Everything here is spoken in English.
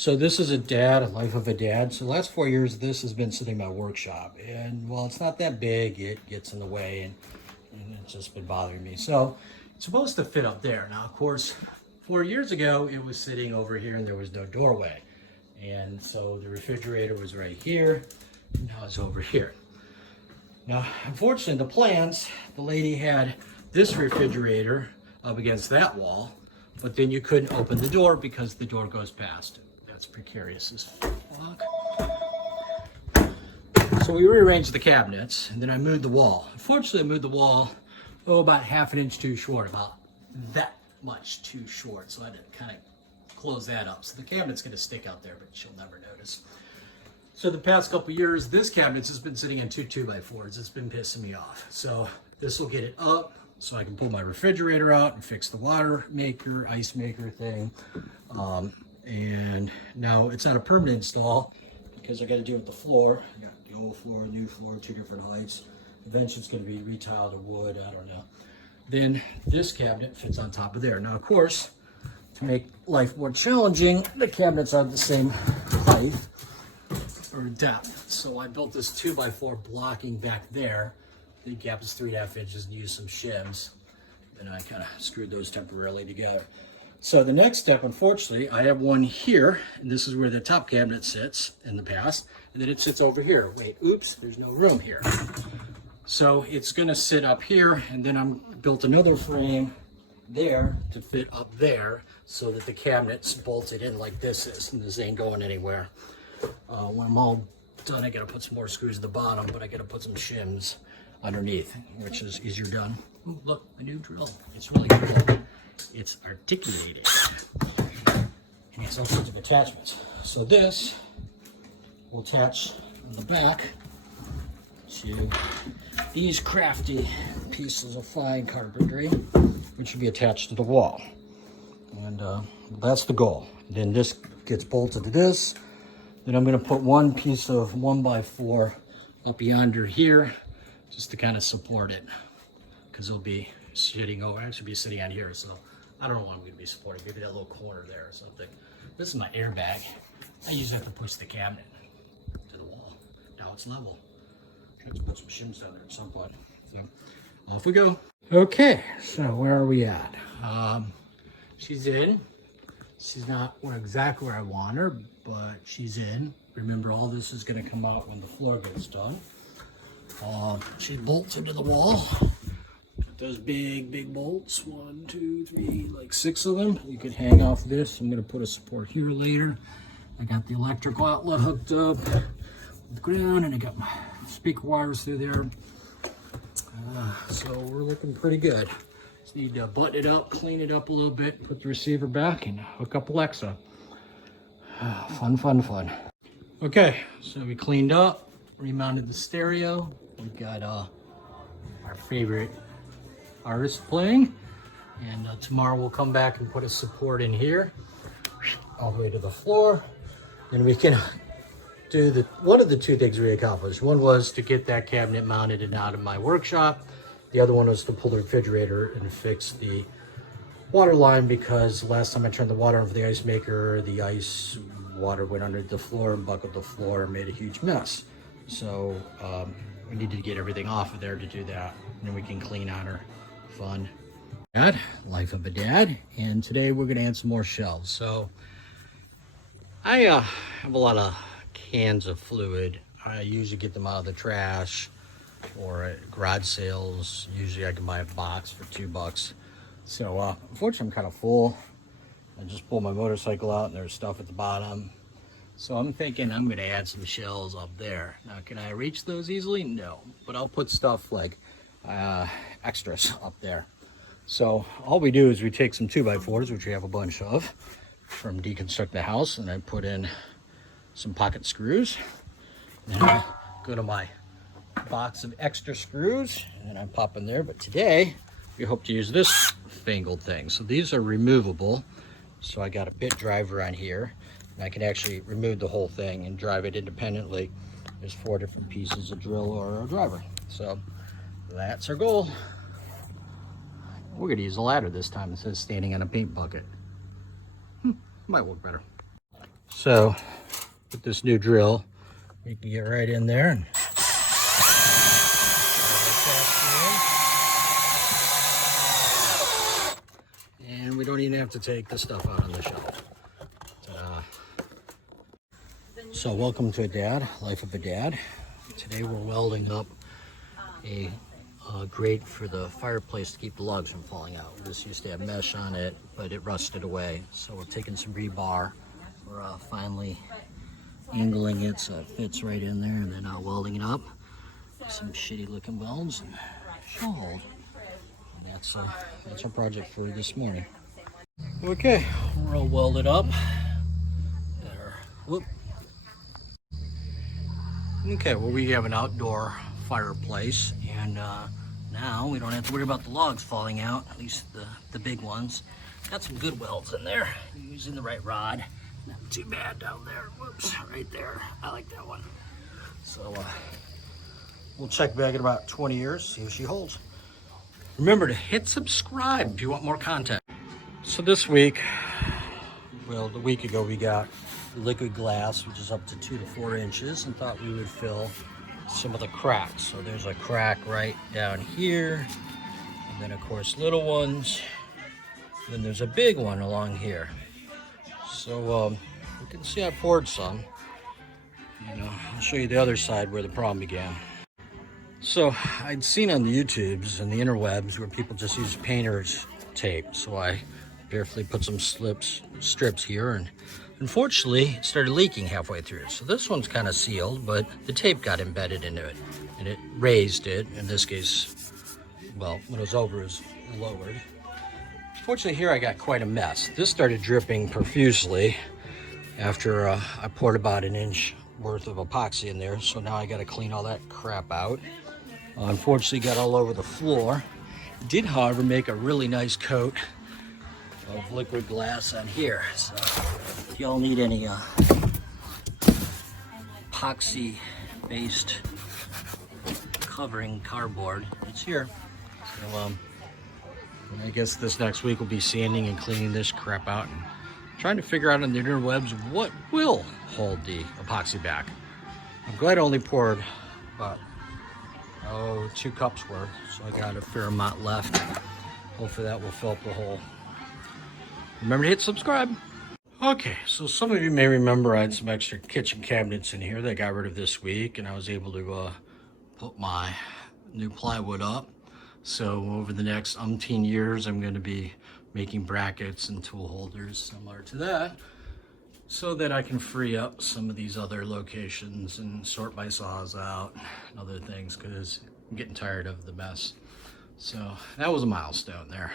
So this is a life of a dad. So the last 4 years, this has been sitting in my workshop. And while it's not that big, it gets in the way and it's just been bothering me. So it's supposed to fit up there. Now, of course, 4 years ago, it was sitting over here and there was no doorway. And so the refrigerator was right here. Now it's over here. Now, unfortunately, the plans, the lady had this refrigerator up against that wall, but then you couldn't open the door because the door goes past. That's precarious as fuck. So we rearranged the cabinets, and then I moved the wall. Unfortunately, I moved the wall, about half an inch too short, about that much too short. So I had to kind of close that up. So the cabinet's gonna stick out there, but she'll never notice. So the past couple years, this cabinet's just been sitting in two 2x4s. It's been pissing me off. So this will get it up so I can pull my refrigerator out and fix the water maker, ice maker thing. And now it's not a permanent install because I got to do it with the floor. I got the old floor, new floor, two different heights. Eventually it's going to be retiled or wood, I don't know. Then this cabinet fits on top of there. Now, of course, to make life more challenging, the cabinets are the same height or depth. So I built this 2x4 blocking back there. The gap is 3.5 inches and used some shims. And I kind of screwed those temporarily together. So the next step, unfortunately, I have one here, and this is where the top cabinet sits in the past, and then it sits over here. Wait, oops, there's no room here. So it's gonna sit up here, and then I'm built another frame there to fit up there so that the cabinet's bolted in like this is, and this ain't going anywhere. When I'm all done, I gotta put some more screws at the bottom, but I gotta put some shims underneath, which is easier done. Ooh, look, a new drill. It's really cool. It's articulated. And it's all sorts of attachments. So this will attach on the back to these crafty pieces of fine carpentry, which should be attached to the wall. And that's the goal. Then this gets bolted to this. Then I'm going to put one piece of 1x4 up yonder here just to kind of support it, because it'll be sitting over, actually be sitting on here. So I don't know what I'm going to be supporting. Maybe that little corner there or something. This is my airbag. I usually have to push the cabinet to the wall. Now it's level. I have to put some shims down there at some point. So off we go. Okay, so where are we at? She's in. She's not exactly where I want her, but she's in. Remember, all this is going to come out when the floor gets done. She bolts into the wall. Those big bolts, 1, 2, 3, like 6 of them. You could hang off this. I'm going to put a support here later. I got the electrical outlet hooked up with the ground, and I got my speaker wires through there. So we're looking pretty good. Just need to button it up, clean it up a little bit, put the receiver back, and hook up Alexa. Fun. Okay, so we cleaned up, remounted the stereo. We got our favorite artist playing, and tomorrow we'll come back and put a support in here all the way to the floor. Then we can do one of the two things we accomplished. One was to get that cabinet mounted and out of my workshop. The other one was to pull the refrigerator and fix the water line, because last time I turned the water on for the ice maker, the ice water went under the floor and buckled the floor and made a huge mess. So we needed to get everything off of there to do that, and then we can clean on her. Fun. Dad, life of a dad, and today we're gonna add some more shelves. So I have a lot of cans of fluid. I usually get them out of the trash or at garage sales. Usually I can buy a box for $2. So unfortunately I'm kind of full. I just pulled my motorcycle out and there's stuff at the bottom. So I'm thinking I'm gonna add some shelves up there. Now, can I reach those easily? No, but I'll put stuff like extras up there. So all we do is we take some 2x4s, which we have a bunch of from Deconstruct the House, and I put in some pocket screws. Then I go to my box of extra screws and I pop in there. But today we hope to use this fangled thing. So these are removable. So I got a bit driver on here, and I can actually remove the whole thing and drive it independently. There's 4 different pieces of drill or a driver. So that's our goal. We're gonna use a ladder this time instead of standing on a paint bucket. Might work better. So with this new drill, you can get right in there and we don't even have to take the stuff out on the shelf. Ta-da. So welcome to a dad, life of a dad. Today we're welding up a grate for the fireplace to keep the logs from falling out. This used to have mesh on it, but it rusted away. So we're taking some rebar. We're finally angling it so it fits right in there, and then welding it up. Some shitty looking welds and she'll hold. And that's our project for this morning. Okay, we're all welded up. There. Whoop. Okay, well, we have an outdoor fireplace, and now we don't have to worry about the logs falling out, at least the big ones. Got some good welds in there, using the right rod. Not too bad down there. Whoops, right there. I like that one. So we'll check back in about 20 years, see if she holds. Remember to hit subscribe if you want more content. So this week, well, the week ago, we got liquid glass, which is up to 2 to 4 inches, and thought we would fill some of the cracks. So there's a crack right down here, and then of course little ones, and then there's a big one along here. So you can see I poured some. I'll show you the other side where the problem began. So I'd seen on the YouTubes and the interwebs where people just use painter's tape, so I carefully put some strips here, and unfortunately it started leaking halfway through. So this one's kind of sealed, but the tape got embedded into it and it raised it. In this case, well, when it was over, it was lowered. Fortunately here I got quite a mess. This started dripping profusely after I poured about an inch worth of epoxy in there. So now I got to clean all that crap out. Unfortunately got all over the floor. Did, however, make a really nice coat of liquid glass on here. So if y'all need any epoxy based covering cardboard, it's here. So I guess this next week we'll be sanding and cleaning this crap out and trying to figure out on the interwebs what will hold the epoxy back. I'm glad I only poured about 2 cups worth, so I got a fair amount left. Hopefully that will fill up the hole. Remember to hit subscribe. Okay, so some of you may remember I had some extra kitchen cabinets in here that I got rid of this week, and I was able to put my new plywood up. So over the next umpteen years, I'm going to be making brackets and tool holders similar to that, so that I can free up some of these other locations and sort my saws out and other things, because I'm getting tired of the mess. So that was a milestone there.